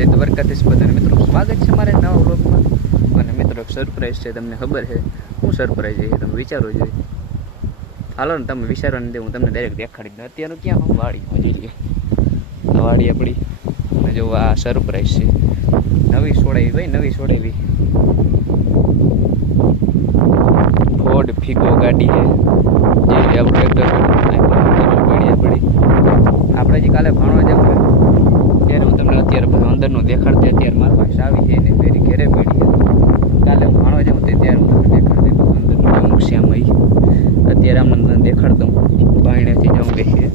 જય દ્વારકાધીશ બધાને મિત્રો, સ્વાગત છે મારે નવા વ્લોગમાં. અને મિત્રો સરપ્રાઈઝ છે, તમને ખબર છે શું સરપ્રાઈઝ છે તમે વિચારો જોઈએ. હાલો ને, તમે વિચારવા દે, હું તમને ડાયરેક્ટ દેખાડી દઉં. અત્યારે ક્યાં હું વાડીમાં જઈએ, આ વાડી આપણી. જો આ સરપ્રાઈઝ છે, નવી છોડાવી ભાઈ, નવી છોડાવી ફોર્ડ ફિગો ગાડી છે, જે આપણે જે કાલે ભાણવા જવું હોય ત્યારે હું તમને અત્યારે બધું અંદરનું દેખાડતી. અત્યારે મારી પાસે આવી છે ને ફેરી ઘેરે પડી. કાલે ભાણવા જવું તે ત્યારે હું તમને દેખાડતી અંદરનું અમુક શ્યામય. અત્યારે આમ તમને દેખાડ દઉં, બાયણેથી જવું કે છે.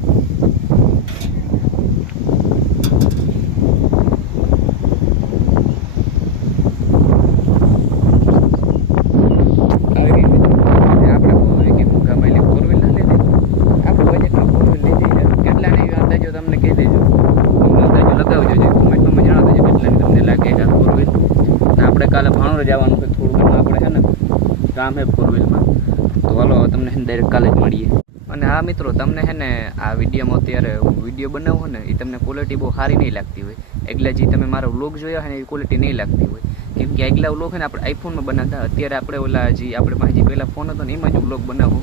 તમને કહી દેજો, અંદાજો લગાવજો, જે કોમેન્ટમાં જણાવજો કેટલાની તમને લાગે છે ફોર વ્હીલ. આપણે કાલે ભાણોર જવાનું છે, થોડું આપણે છે ને કામ છે ફોર વ્હીલમાં. તો હાલો તમને ડાયરેક્ટ કાલે જ મળીએ. અને હા મિત્રો, તમને છે ને આ વિડીયોમાં અત્યારે વિડીયો બનાવો ને એ તમને ક્વોલિટી બહુ સારી નહીં લાગતી હોય. એકલા જે તમે મારો વ્લોગ જોયા હોય ને એ ક્વોલિટી નહીં લાગતી હોય, કેમ કે એકલા વ્લોગ છે ને આપણે આઈફોનમાં બનાવતા. અત્યારે આપણે ઓલા જે આપણે પાસે જે પહેલાં ફોન હતો ને એમાં જ વ્લોગ બનાવો.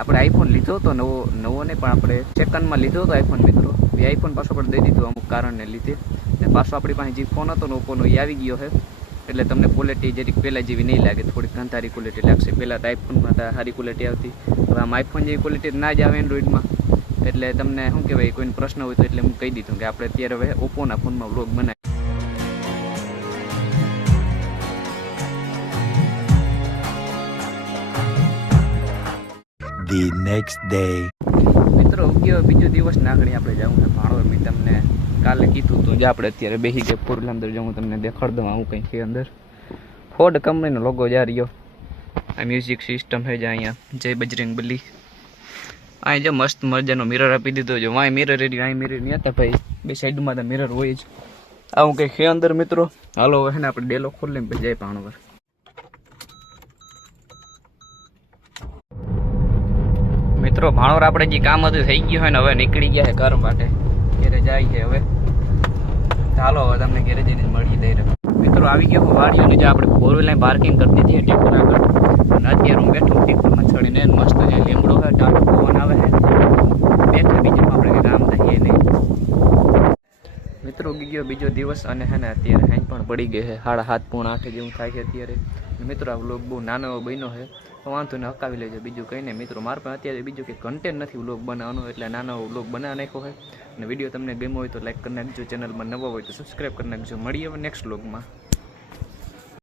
આપણે આઈફોન લીધો હતો, નવો નહીં પણ આપણે સેકન્ડમાં લીધો હતો આઈફોન મિત્રો. એ આઈફોન પાછો પણ દઈ દીધો અમુક કારણને લીધે. ને પાછો આપણી પાસે જે ફોન હતો ને ઓપ્પોનો એ આવી ગયો છે, એટલે તમને ક્વોલિટી જરીક પહેલાં જેવી નહીં લાગે, થોડીક ગંધારી ક્વોલિટી લાગશે. પહેલાં તો આઈફોનમાં સારી ક્વોલિટી આવતી, હવે આમ આઈફોન જેવી ક્વોલિટી ના જ આવે એન્ડ્રોઈડમાં. એટલે તમને શું કહેવાય, કોઈને પ્રશ્ન હોય તો એટલે હું કહી દીધું કે આપણે અત્યારે હવે ઓપ્પોના ફોનમાં વ્લોગ બનાવીએ. The next day. મિત્રો ઉગ્યો બીજો દિવસ નાગણી આપણે જવું છે ભાણોર. મેં તમને કાલે કીધું હતું, જે આપણે અત્યારે બેસી ગયા ફોર વ્હીલ અંદર જવું, તમને દેખાડ દઉં આવું કંઈ છે અંદર. ફોર્ડ કંપનીનો લોગો જા રહ્યો. આ મ્યુઝિક સિસ્ટમ છે, જે અહીંયા જય બજરંગ બલી. અહીં જો મસ્ત મજાનો મિરર આપી દીધો. જો વાંય મિરર રેડી, અહીં મિરર નહીં હતા ભાઈ, બે સાઈડમાં તો મિરર હોય જ. આવું કંઈ છે અંદર મિત્રો. હાલો હવે ને આપણે ડેલો ખોલીને પછી જાય ભાણોર. મિત્રો ભાણોર આપણે જે કામ હતું થઈ ગયું હોય ને, હવે નીકળી ગયા છે ઘર માટે, ઘેરે જાય છે હવે. ચાલો હવે તમને ઘેરે જઈને મળી દઈ રહ્યો. મિત્રો આવી ગયો હું વાડીઓની, જે આપણે ફોર વ્હીલર પાર્કિંગ કરી દીધી છે ટેકર આગળ. અને અત્યારે હું બેઠું ટેકરમાં ચડીને, મસ્ત જે લીમડો છે, ટાટો પવન આવે છે, બેઠા બીજું આપણે કંઈ કામ થઈએ નહીં. મિત્રો ઉગી ગયો બીજો દિવસ, અને છે ને અત્યારે હાંજ પણ પડી ગઈ છે, 7:30-8 જેવું થાય છે અત્યારે. મિત્રો આ વ્લોગ બહુ નાનો એવો બન્યો છે, વાંધો ને હકાવી લેજો. બીજું કંઈ નહીં મિત્રો, મારે પણ અત્યારે બીજું કંઈ કન્ટેન્ટ નથી વ્લોગ બનાવવાનો, એટલે નાનો વ્લોગ બનાવી નાખ્યો હોય. અને વિડીયો તમને ગમ્યો હોય તો લાઈક કરી નાખજો, ચેનલમાં નવો હોય તો સબસ્ક્રાઈબ કરી નાખજો. મળીએ હવે નેક્સ્ટ વ્લોગમાં.